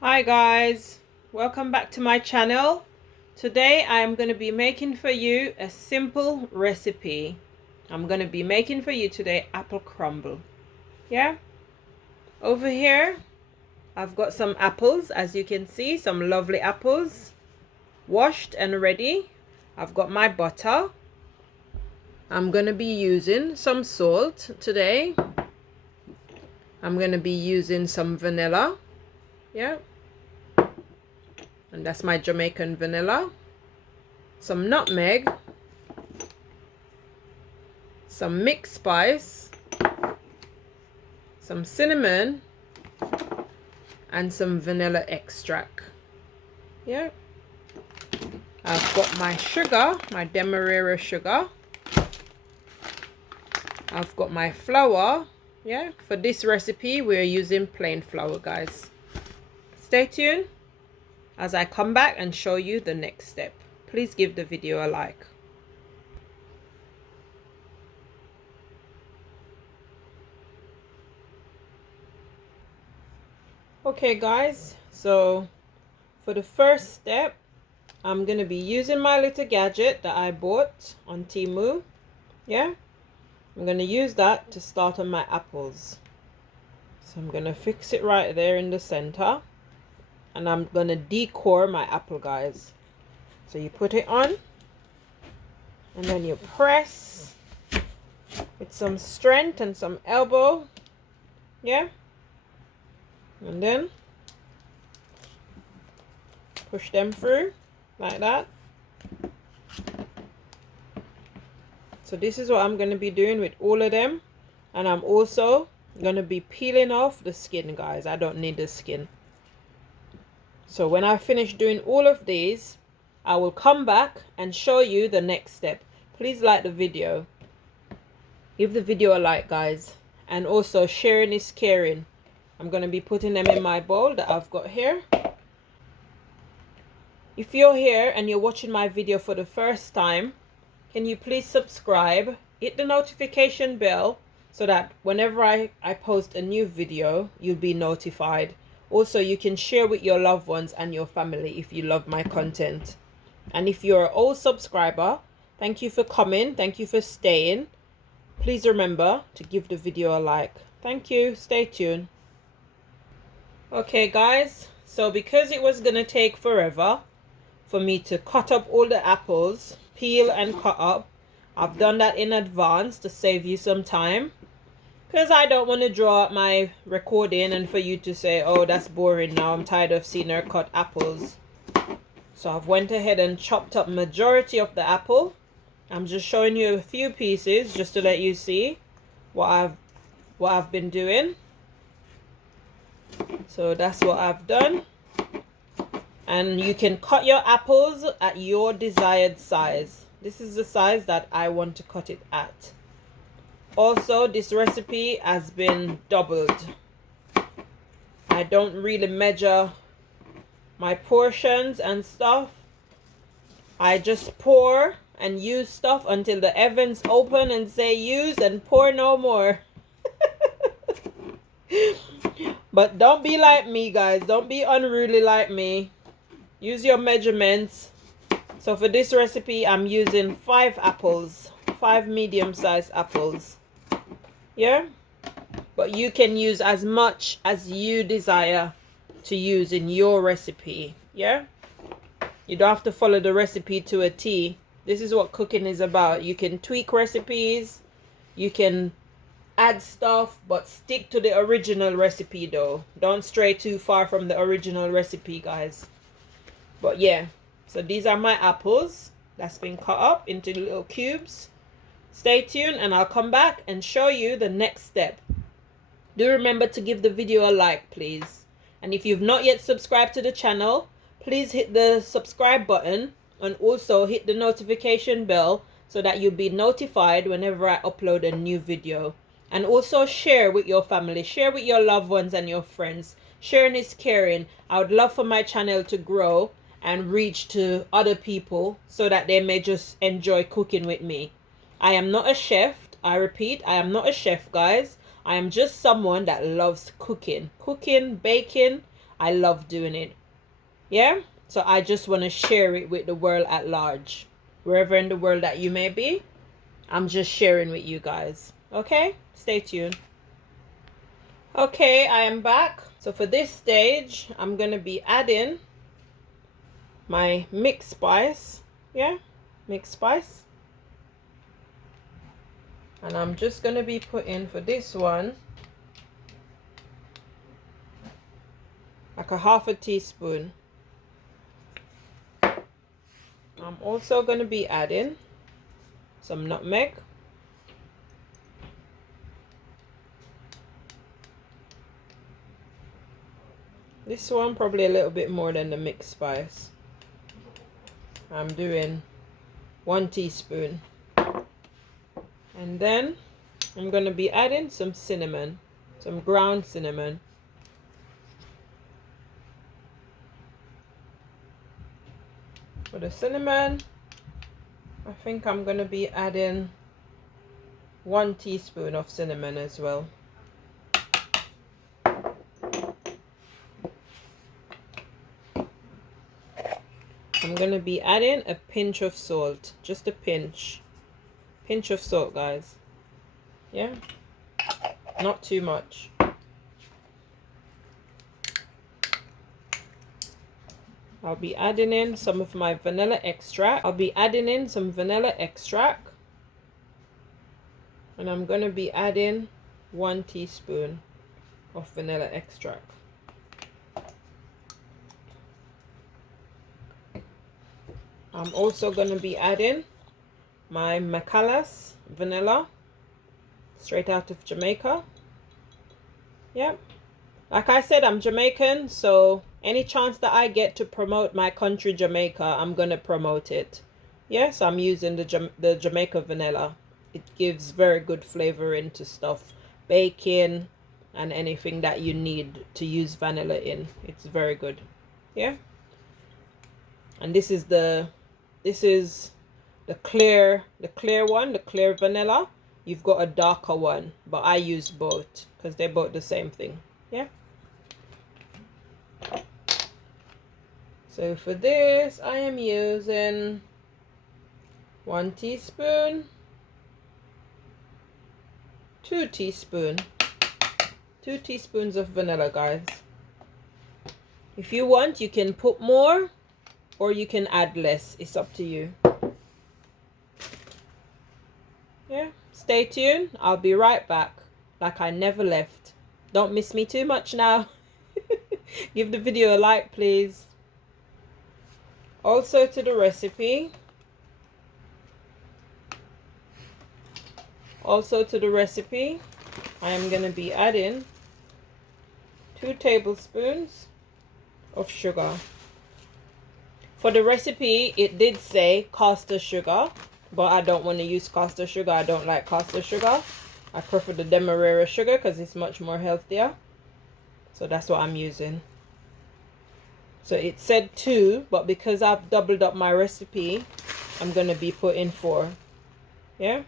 Hi guys, welcome back to my channel. Today I am going to be making for you a simple recipe. I'm going to be making for you today apple crumble. Yeah, over here I've got some apples, as you can see, some lovely apples, washed and ready. I've got my butter. I'm going to be using some salt today. I'm going to be using some vanilla. Yeah, and that's my Jamaican vanilla. Some nutmeg, some mixed spice, some cinnamon, and some vanilla extract. Yeah, I've got my sugar, my demerara sugar. I've got my flour. Yeah, for this recipe we're using plain flour, guys. Stay tuned as I come back and show you the next step. Please give the video a like. Okay guys, so for the first step, I'm going to be using my little gadget that I bought on Temu. Yeah, I'm going to use that to start on my apples. So I'm going to fix it right there in the center. And I'm going to decore my apple, guys. So you put it on. And then you press with some strength and some elbow. Yeah. And then push them through like that. So this is what I'm going to be doing with all of them. And I'm also going to be peeling off the skin, guys. I don't need the skin. So when I finish doing all of these, I will come back and show you the next step. Please like the video. Give the video a like, guys. And also sharing is caring. I'm going to be putting them in my bowl that I've got here. If you're here and you're watching my video for the first time, can you please subscribe, hit the notification bell so that whenever I post a new video, you'll be notified. Also, you can share with your loved ones and your family if you love my content. And if you're an old subscriber, thank you for coming. Thank you for staying. Please remember to give the video a like. Thank you. Stay tuned. Okay, guys. So because it was going to take forever for me to cut up all the apples, peel and cut up, I've done that in advance to save you some time. Because I don't want to draw up my recording and for you to say, oh, that's boring now. I'm tired of seeing her cut apples. So I've went ahead and chopped up majority of the apple. I'm just showing you a few pieces just to let you see what I've been doing. So that's what I've done. And you can cut your apples at your desired size. This is the size that I want to cut it at. Also, this recipe has been doubled. I don't really measure my portions and stuff. I just pour and use stuff until the heavens open and say use and pour no more. But don't be like me, guys. Don't be unruly like me. Use your measurements. So for this recipe, I'm using 5 apples. 5 medium-sized apples. Yeah, but you can use as much as you desire to use in your recipe. Yeah, you don't have to follow the recipe to a T. This is what cooking is about. You can tweak recipes, you can add stuff, but stick to the original recipe though. Don't stray too far from the original recipe, guys. But yeah, so these are my apples that's been cut up into little cubes. Stay tuned and I'll come back and show you the next step. Do remember to give the video a like, please. And if you've not yet subscribed to the channel, please hit the subscribe button and also hit the notification bell so that you'll be notified whenever I upload a new video. And also share with your family, share with your loved ones and your friends. Sharing is caring. I would love for my channel to grow and reach to other people so that they may just enjoy cooking with me. I am not a chef. I repeat, I am not a chef, guys. I am just someone that loves cooking. Cooking, baking. I love doing it. Yeah, so I just want to share it with the world at large. Wherever in the world that you may be, I'm just sharing with you guys. Okay, stay tuned. Okay, I am back. So for this stage, I'm going to be adding my mixed spice. Yeah, mixed spice. And I'm just going to be putting for this one like a half a teaspoon. I'm also going to be adding some nutmeg. This one probably a little bit more than the mixed spice. I'm doing 1 teaspoon. And then I'm going to be adding some cinnamon, some ground cinnamon. For the cinnamon, I think I'm going to be adding 1 teaspoon of cinnamon as well. I'm going to be adding a pinch of salt, just a pinch of salt, guys. Yeah, not too much. I'll be adding in some of my vanilla extract. I'll be adding in some vanilla extract. And I'm going to be adding 1 teaspoon of vanilla extract. I'm also going to be adding my Macallas vanilla, straight out of Jamaica. Yeah, like I said, I'm Jamaican, so any chance that I get to promote my country, Jamaica, I'm going to promote it. Yes, I'm using the Jamaica vanilla. It gives very good flavor into stuff, baking and anything that you need to use vanilla in. It's very good. Yeah, and this is the clear one, the clear vanilla. You've got a darker one, but I use both because they're both the same thing. Yeah, so for this I am using 1 teaspoon, 2 teaspoons of vanilla, guys. If you want, you can put more or you can add less. It's up to you. Yeah, stay tuned. I'll be right back like I never left. Don't miss me too much now. Give the video a like, please. Also to the recipe, I am going to be adding 2 tablespoons of sugar. For the recipe, it did say caster sugar, but I don't want to use caster sugar. I don't like caster sugar. I prefer the demerara sugar because it's much more healthier. So that's what I'm using. So it said 2, but because I've doubled up my recipe, I'm going to be putting 4. Yeah.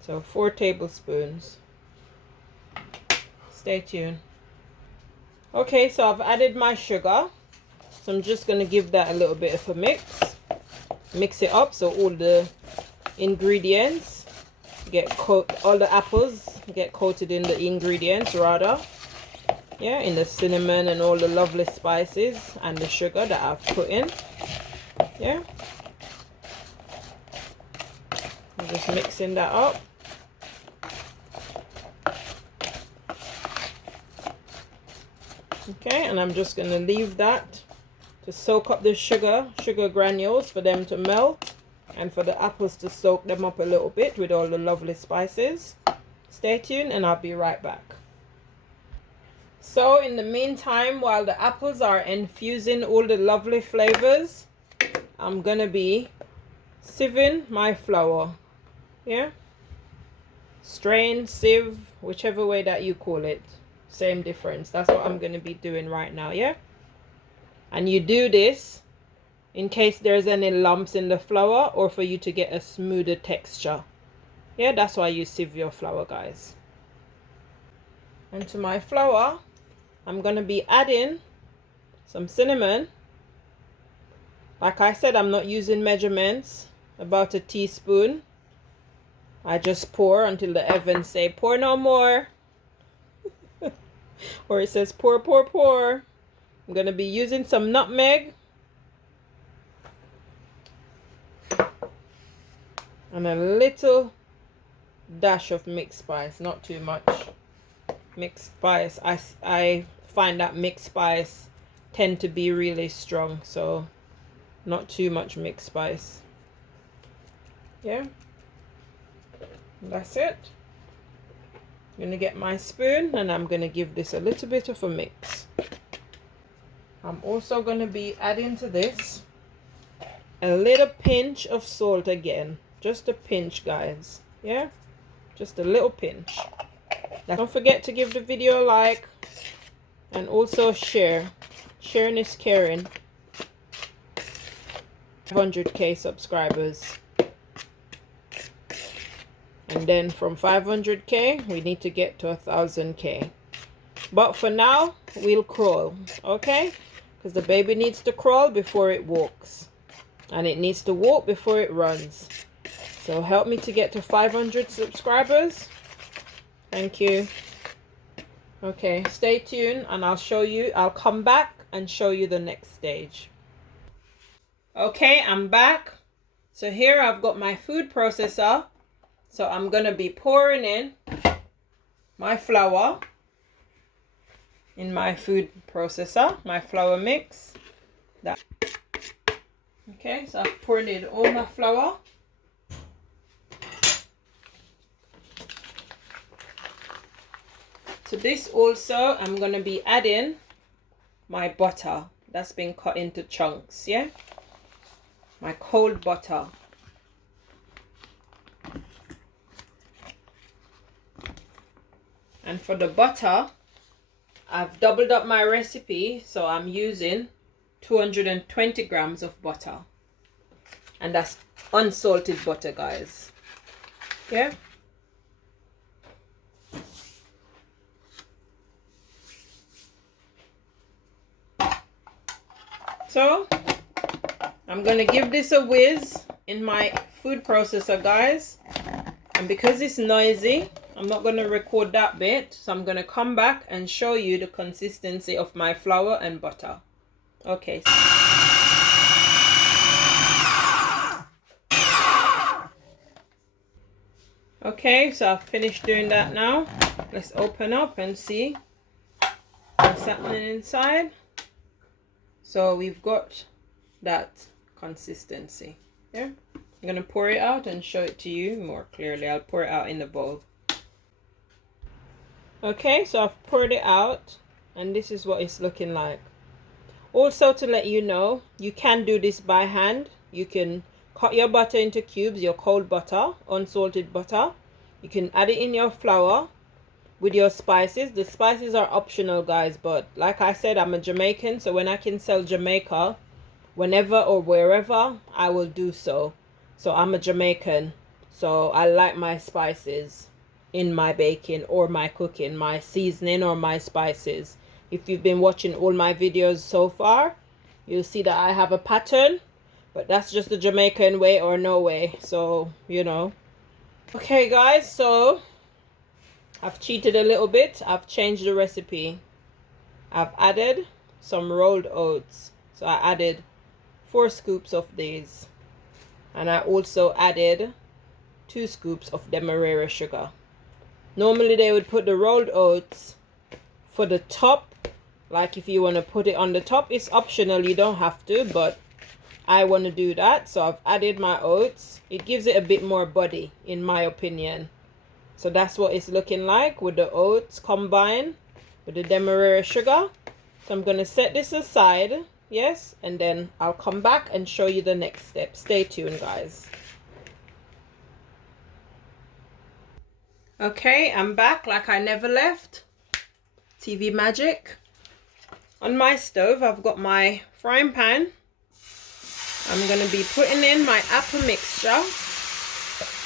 So 4 tablespoons. Stay tuned. Okay, so I've added my sugar. So I'm just going to give that a little bit of a mix. Mix it up so all the ingredients all the apples get coated in the ingredients rather. Yeah, in the cinnamon and all the lovely spices and the sugar that I've put in. Yeah. I'm just mixing that up. Okay, and I'm just going to leave that to soak up the sugar granules for them to melt and for the apples to soak them up a little bit with all the lovely spices. Stay tuned and I'll be right back. So in the meantime, while the apples are infusing all the lovely flavors, I'm going to be sieving my flour. Yeah, strain, sieve, whichever way that you call it, same difference. That's what I'm going to be doing right now. Yeah, and you do this in case there's any lumps in the flour or for you to get a smoother texture. Yeah, that's why you sieve your flour, guys. And to my flour, I'm going to be adding some cinnamon. Like I said, I'm not using measurements. About a teaspoon. I just pour until the Evans say, pour no more. Or it says, pour, pour, pour. I'm going to be using some nutmeg. And a little dash of mixed spice, not too much. Mixed spice, I find that mixed spice tend to be really strong, so not too much mixed spice. Yeah, that's it. I'm gonna get my spoon and I'm gonna give this a little bit of a mix. I'm also gonna be adding to this a little pinch of salt again. Just a pinch, guys. Yeah, just a little pinch. Don't forget to give the video a like and also share. Sharing is caring. 500k subscribers. And then from 500k, we need to get to 1000k. But for now, we'll crawl, okay? Because the baby needs to crawl before it walks. And it needs to walk before it runs. So help me to get to 500 subscribers. Thank you. Okay, stay tuned and I'll come back and show you the next stage. Okay, I'm back. So here I've got my food processor. So I'm going to be pouring in my flour in my food processor, my flour mix. Okay, so I've poured in all my flour. To this also, I'm going to be adding my butter that's been cut into chunks, yeah? My cold butter. And for the butter, I've doubled up my recipe, so I'm using 220 grams of butter. And that's unsalted butter, guys. Yeah? So, I'm going to give this a whiz in my food processor, guys. And because it's noisy, I'm not going to record that bit. So I'm going to come back and show you the consistency of my flour and butter. Okay. Okay, so I've finished doing that now. Let's open up and see what's happening inside. So we've got that consistency. Yeah, I'm going to pour it out and show it to you more clearly. I'll pour it out in the bowl. Okay, so I've poured it out and this is what it's looking like. Also, to let you know, you can do this by hand. You can cut your butter into cubes, your cold butter, unsalted butter. You can add it in your flour with your spices. The spices are optional, guys, but like I said, I'm a Jamaican, so when I can sell Jamaica whenever or wherever, I will do so. So I'm a Jamaican, so I like my spices in my baking or my cooking, my seasoning or my spices. If you've been watching all my videos so far, you'll see that I have a pattern, but that's just the Jamaican way or no way, so you know. Okay guys, so I've cheated a little bit. I've changed the recipe. I've added some rolled oats. So I added 4 scoops of these. And I also added 2 scoops of demerara sugar. Normally they would put the rolled oats for the top. Like if you want to put it on the top, it's optional. You don't have to, but I want to do that. So I've added my oats. It gives it a bit more body, in my opinion. So that's what it's looking like with the oats combined with the demerara sugar. So I'm going to set this aside, yes, and then I'll come back and show you the next step. Stay tuned, guys. Okay, I'm back like I never left. TV magic. On my stove, I've got my frying pan. I'm going to be putting in my apple mixture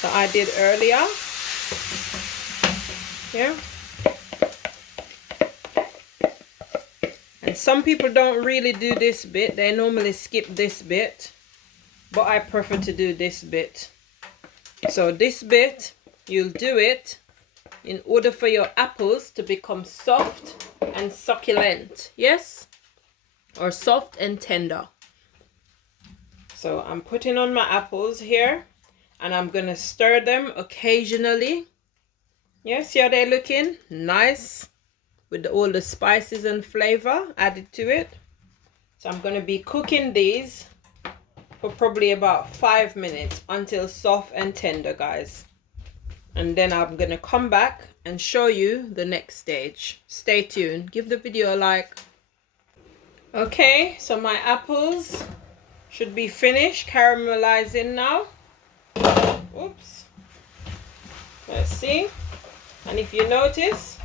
that I did earlier. Yeah. some people don't really do this bit. They normally skip this bit, but I prefer to do this bit. So this bit, you'll do it in order for your apples to become soft and succulent. Yes? Or soft and tender. So I'm putting on my apples here, and I'm going to stir them occasionally. Yes, see how they're looking? Nice. With all the spices and flavor added to it. So I'm going to be cooking these for probably about 5 minutes until soft and tender, guys. And then I'm going to come back and show you the next stage. Stay tuned. Give the video a like. Okay, so my apples should be finished caramelizing now. Oops. Let's see. And if you notice,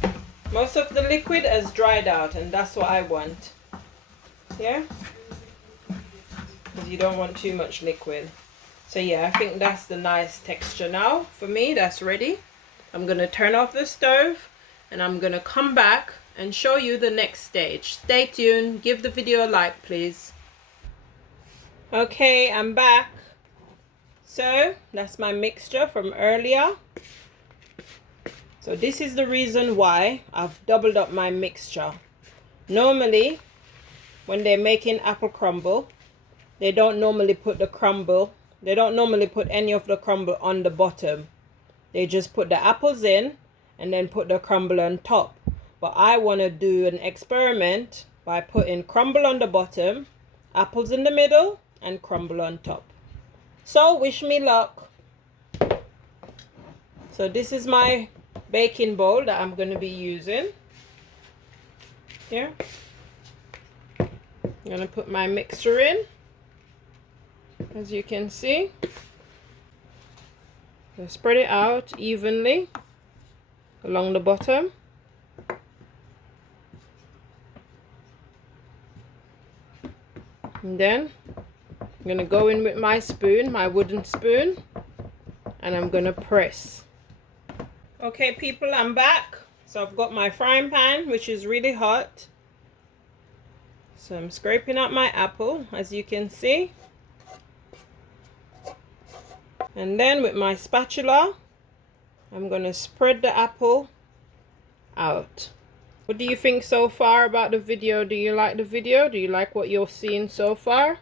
most of the liquid has dried out, and that's what I want. Yeah? Because you don't want too much liquid. So yeah, I think that's the nice texture now. For me, that's ready. I'm going to turn off the stove, and I'm going to come back and show you the next stage. Stay tuned. Give the video a like, please. Okay, I'm back. So that's my mixture from earlier. So this is the reason why I've doubled up my mixture. Normally, when they're making apple crumble, they don't normally put the crumble. They don't normally put any of the crumble on the bottom. They just put the apples in and then put the crumble on top. But I want to do an experiment by putting crumble on the bottom, apples in the middle, and crumble on top. So wish me luck. So this is my baking bowl that I'm going to be using. Here. I'm going to put my mixture in. As you can see. So spread it out evenly along the bottom. And then I'm going to go in with my spoon, my wooden spoon, and I'm going to press. Okay people, I'm back. So I've got my frying pan, which is really hot. So I'm scraping out my apple, as you can see. And then with my spatula, I'm going to spread the apple out. What do you think so far about the video? Do you like the video? Do you like what you're seeing so far?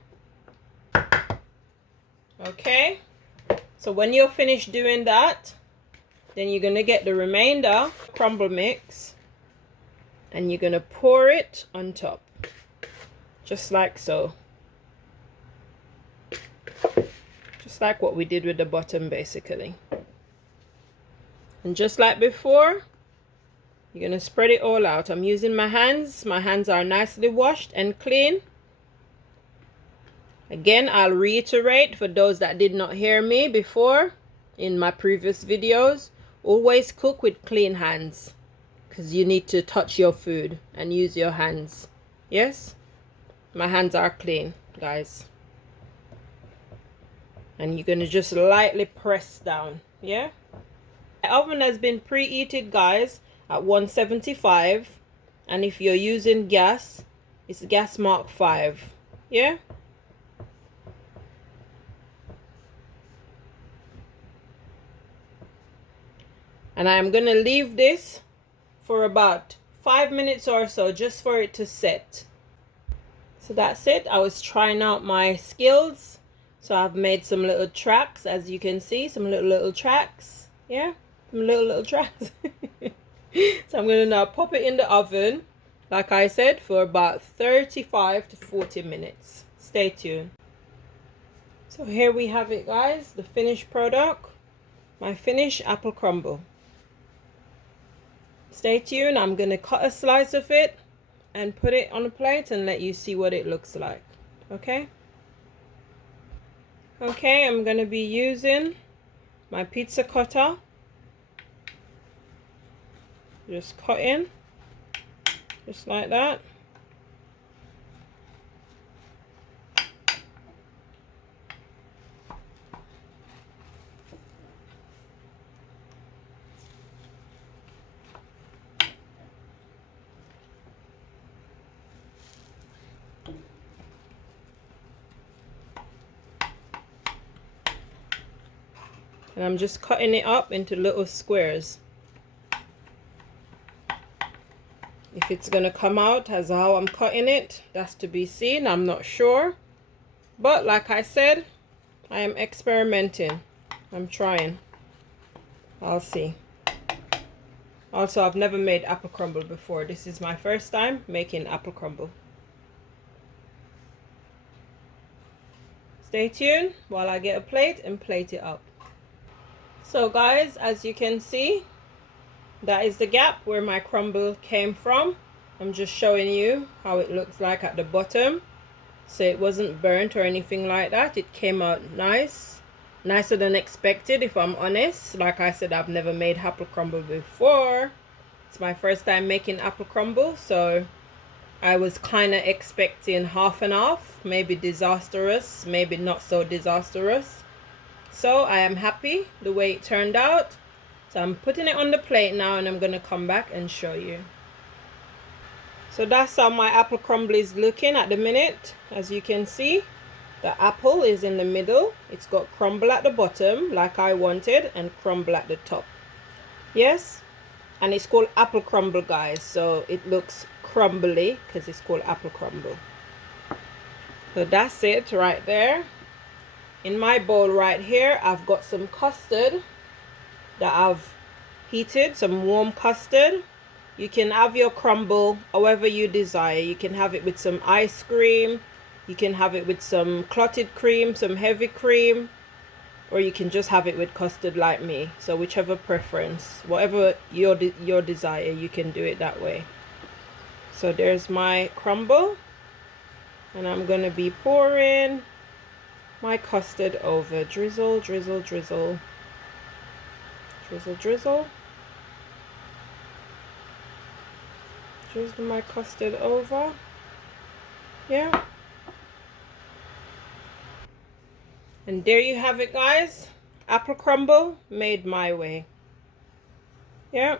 Okay. So when you're finished doing that, then you're going to get the remainder crumble mix and you're going to pour it on top. Just like so. Just like what we did with the bottom, basically. And just like before, you're going to spread it all out. I'm using my hands. My hands are nicely washed and clean. Again, I'll reiterate for those that did not hear me before in my previous videos. Always cook with clean hands, because you need to touch your food and use your hands. Yes? My hands are clean, guys. And you're going to just lightly press down. Yeah? The oven has been preheated, guys, at 175. And if you're using gas, it's gas mark 5. Yeah? And I'm going to leave this for about 5 minutes or so, just for it to set. So that's it. I was trying out my skills. So I've made some little tracks, as you can see, some little tracks. Yeah, some little tracks. So I'm going to now pop it in the oven, like I said, for about 35 to 40 minutes. Stay tuned. So here we have it, guys, the finished product, my finished apple crumble. Stay tuned. I'm going to cut a slice of it and put it on a plate and let you see what it looks like. Okay? Okay, I'm going to be using my pizza cutter. Just cut in. Just like that. And I'm just cutting it up into little squares. If it's gonna come out as how I'm cutting it, that's to be seen. I'm not sure. But like I said, I am experimenting. I'm trying. I'll see. Also, I've never made apple crumble before. This is my first time making apple crumble. Stay tuned while I get a plate and plate it up. So guys, as you can see, that is the gap where my crumble came from. I'm just showing you how it looks like at the bottom. So it wasn't burnt or anything like that. It came out nice. Nicer than expected, if I'm honest. Like I said, I've never made apple crumble before. It's my first time making apple crumble, so I was kind of expecting half and half. Maybe disastrous, maybe not so disastrous. So I am happy the way it turned out. So I'm putting it on the plate now, and I'm going to come back and show you. So that's how my apple crumble is looking at the minute. As you can see, the apple is in the middle. It's got crumble at the bottom like I wanted, and crumble at the top. Yes, and it's called apple crumble, guys. So it looks crumbly because it's called apple crumble. So that's it right there. In my bowl right here, I've got some custard that I've heated, some warm custard. You can have your crumble however you desire. You can have it with some ice cream, you can have it with some clotted cream, some heavy cream, or you can just have it with custard like me. So whichever preference, whatever your desire, you can do it that way. So there's my crumble, and I'm gonna be pouring my custard over. Drizzle, drizzle, drizzle. Drizzle, drizzle. Drizzle my custard over. Yeah. And there you have it, guys. Apple crumble made my way. Yeah.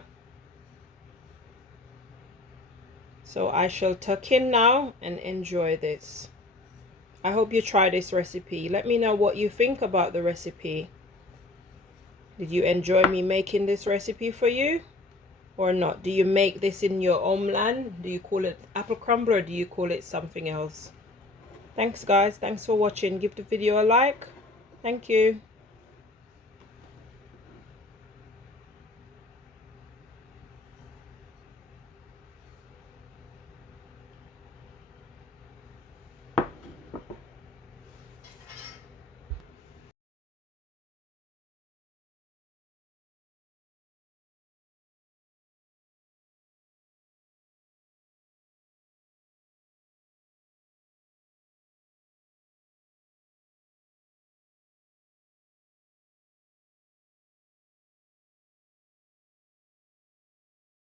So I shall tuck in now and enjoy this. I hope you try this recipe. Let me know what you think about the recipe. Did you enjoy me making this recipe for you or not? Do you make this in your homeland? Do you call it apple crumble, or do you call it something else? Thanks guys. Thanks for watching. Give the video a like. Thank you.